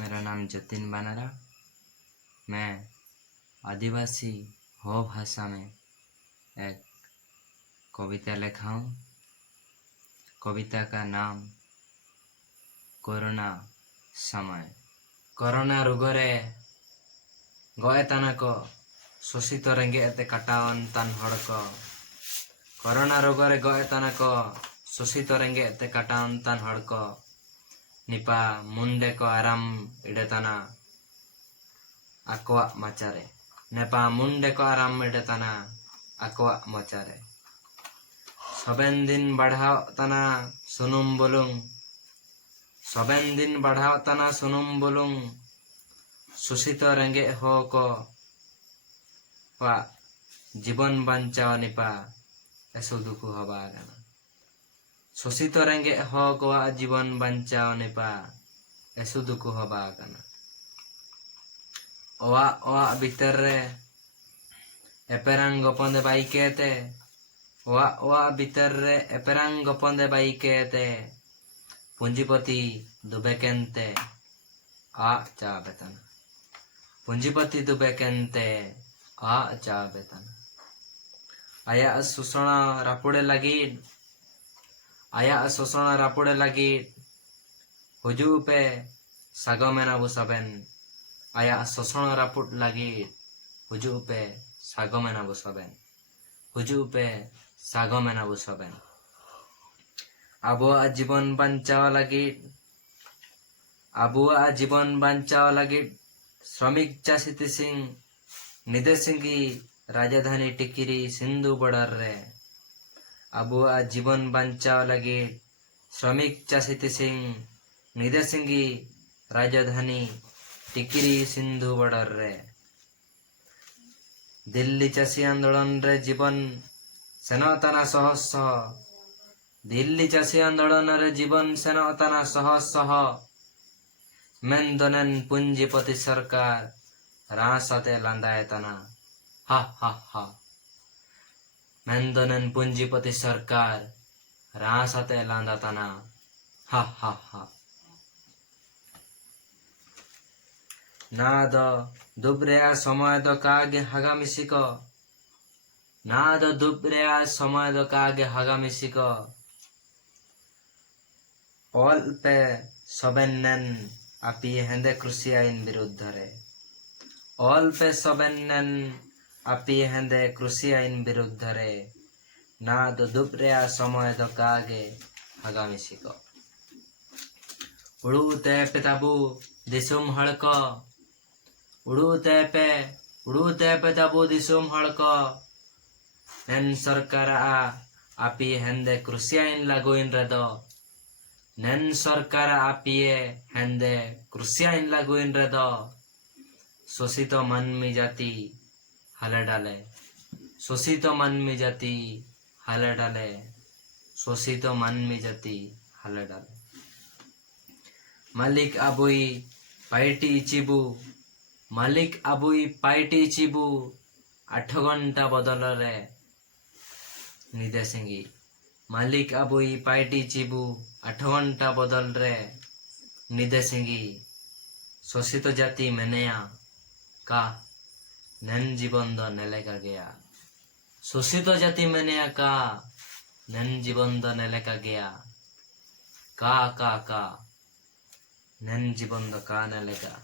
मेरा नाम जतिन बानारा। मैं आदिवासी हो भाषा में एक कविता लिखा हूँ। कविता का नाम कोरोना समय। कोरोना रोगरे गए तनक शोषित रेंगे काटावन तान हड़ को। कोरोना रोगरे गए तनक शोषित रेंगे काटावन तान हड़ को निपा मुंडे को आराम इडेतना आकोआ मचारे। नेपा मुंडे को आराम इडेतना आकोआ मचारे। सबेन दिन बढ़ाव तना सुनुम बुलुंग। सबेन दिन बढ़ाव तना सुनुम बुलुंग। शोषित रेंगे हो को वा जीवन बंचाव निपा एसो दुखु हवा गना। शोषित रेंगे हो को जीवन बंचाव निपा एसो दुखु हवा गना। ओआ ओआ भीतर रे एपेरांग गोपंदे बाई कहते। ओआ ओआ भीतर रे एपेरांग गोपंदे बाई कहते। पूंजीपति दुबेकेंते आ चा बेतन। पूंजीपति दुबेकेंते आ चा बेतन। आया शोषण रापुड़े लगी। आया शोषण रापुड़े लगी हुजू पे सागमेना बुसाबेन। आया शोषण रापुड़ लगी हुजू पे सागमेना बुसाबेन। हुजू पे सागमेना बुसाबेन। आबुआ जीवन बंचाव लगी। आबुआ जीवन बंचाव लगी श्रमिक चाषी तिसिंग निदेशिंगी राजधानी टिकिरी सिंधु बॉर्डर रे। आबुआ जीवन बंचाव लगी श्रमिक चाषी तिसिंग निदेशिंगी राजधानी टिकिरी सिंधु बॉर्डर रे। दिल्ली चाषी आंदोलन रे जीवन सेनतना सह सह। दिल्ली चाषी आंदोलन रे जीवन सेनतना सह सह। मेंदोनेन पूंजीपति सरकार रासाते लांदाए तना हा हा हा। मेंदोनेन पूंजीपति सरकार रासाते लांदा तना हा हा हा। ना दो दुबरेया समय दो कागे हागामिसिको। ना दो दुबरेया समय दो कागे हागामिसिको। ऑल पे सबेन्नन अपी हेंदे कृषि आईन विरुद्ध रे। ऑल पे सबेन्नन अपी हेंदे कृषि आईन विरुद्ध रे। ना दो दुबरेया समय दो कागे हागामिसिको। उड़ू ते पिताबू दिसुम हड़को। उड़ू ते पे ताबू दिसुम हड़को। नेन सरकार आपी हेंदे कृषि आईन लागुइन रेदो। नेन सरकार आपिए हेंदे कृषि आईन लागुइन रेदो। शोषित मानवी जाति हाले डाले। शोषित मानवी जाति हाले डाले। शोषित मानवी जाति हाले डाले। मालिक आबुई पाइटी इचिबू। मालिक आबुई पाइटी इचिबू 8 घंटा बदल रे निदेशिंगी। मालिक आबुई पाइटी इचिबू 8 घंटा बदल रे निदेशिंगी। शोषित जाति मेनेया का नैन जीवन दो नेले का गया। शोषित जाति मेनेया का नैन जीवन दो नेले का गया। का नैन जीवन दो का नेले का।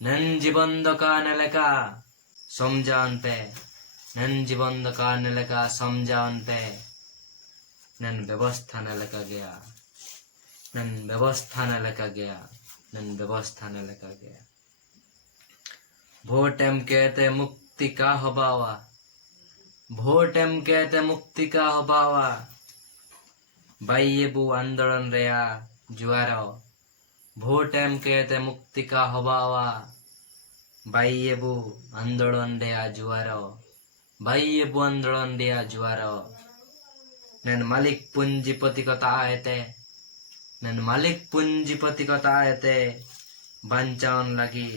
नैन जीवन दो का नेले का समझान पे। नैन जीवन दो का नेले का समझान पे। नैन व्यवस्था नेले का गया। नैन व्यवस्था नेले का गया। नैन व्यवस्था नेले का गया। भोट एम कहते मुक्ति का हबावा। भोट एम कहते मुक्ति का हबावा। बाइयेबू आंदोलन रेया जुआरो। भोट एम कहते मुक्ति का हबावा। बाइयेबू आंदोलन रेया जुआरो। बाइयेबू आंदोलन रेया जुआरो। नेन मालिक पूंजीपति कता आयते। नेन मालिक पूंजीपति कता आयते बंचावन लगी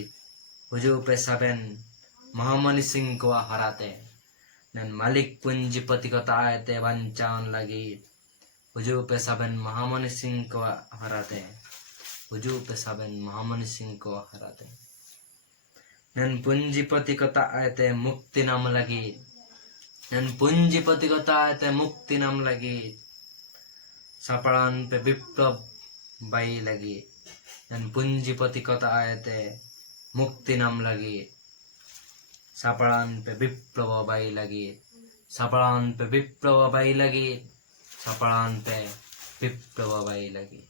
हुजू पे सबेन महामनी सिंह को हराते। नेन मालिक पूंजीपति कता आयते बंचावन लगी हुजू पे सबेन महामनी सिंह को हराते। हुजू पे साबेन महामनी सिंह को हरा दे नन पूंजीपति कता आयते मुक्ति नाम लगी नन पूंजीपति कता आयते मुक्ति नाम लगी सापड़ान पे विप्लव बाई लगी नन पूंजीपति कता आयते मुक्ति नाम लगी सापड़ान पे विप्लव बाई लगी सापड़ान पे विप्लव बाई लगी सापड़ान पे विप्लव बाई लगी।